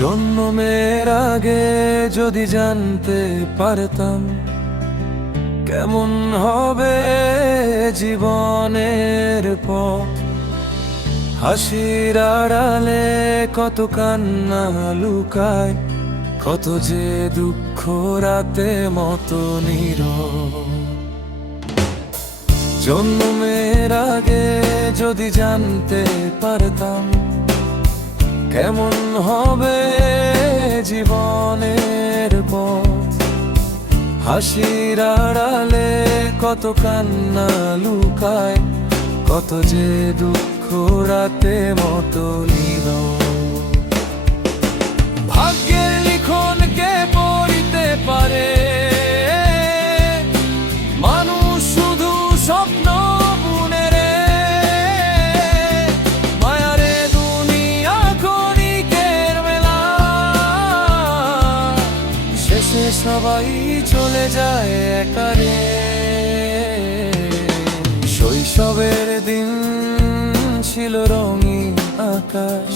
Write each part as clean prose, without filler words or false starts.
জন্মের আগে যদি জানতে পারতাম কেমন হবে জীবনের পথ, হাসির আড়ালে কত কান্না লুকায়, কত যে দুঃখ রাতে মতো নীরব। জন্মের আগে যদি জানতে পারতাম কেমন হবে জীবনের পথ, হাসির আড়ালে কত কান্না লুকায়, কত যে দুঃখ রাতে মতো নীরব। ভাগ্যের লিখন কে পড়িতে পারে, মানুষ শুধু স্বপ্ন বুনে রে। মায়ারে দুনিয়া ক্ষণিকের মেলা, শেষে সবাই চলে যায় একারে। শৈশবের দিন ছিল রঙিন আকাশ,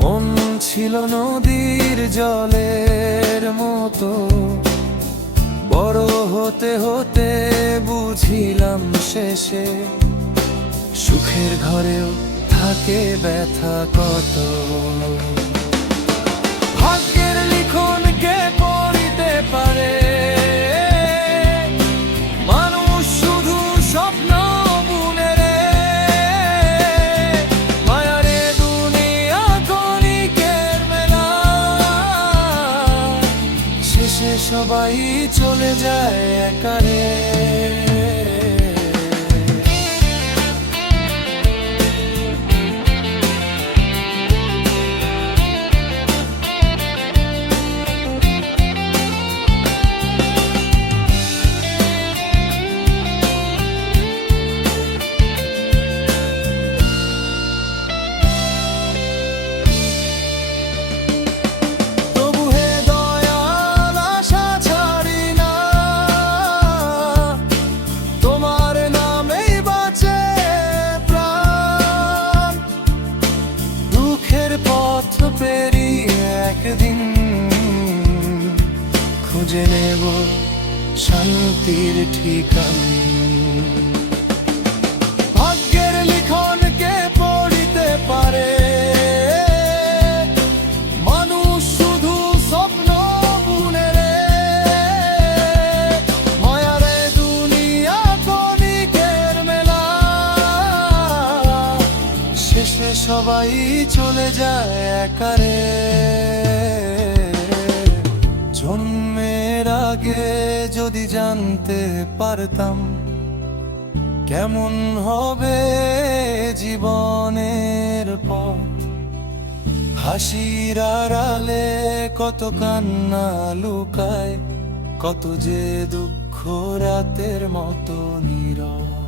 মন ছিল নদীর জলের মতো। বড় হতে হতে বুঝিলাম শেষে সুখের ঘরেও থাকে ব্যথা কত। ভাগ্যের লিখন কে পড়িতে পারে, মানুষ শুধু স্বপ্ন বুনে রে। মায়ারে দুনিয়া ক্ষণিকের মেলা, শেষে সবাই চলে যায় একারে। একদিন খুঁজে নেব শান্তির ঠিকানা। ভাগ্যের লিখন কে পড়িতে পারে, মানুষ শুধু স্বপ্ন বুনে রে। মায়ারে দুনিয়া ক্ষণিকের মেলা, শেষে সবাই চলে যায় একারে। জন্মের আগে যদি জানতে পারতাম কেমন হবে জীবনের পথ, হাসির আড়ালে কত কান্না লুকায়, কত যে দুঃখ রাতের মতো নীরব।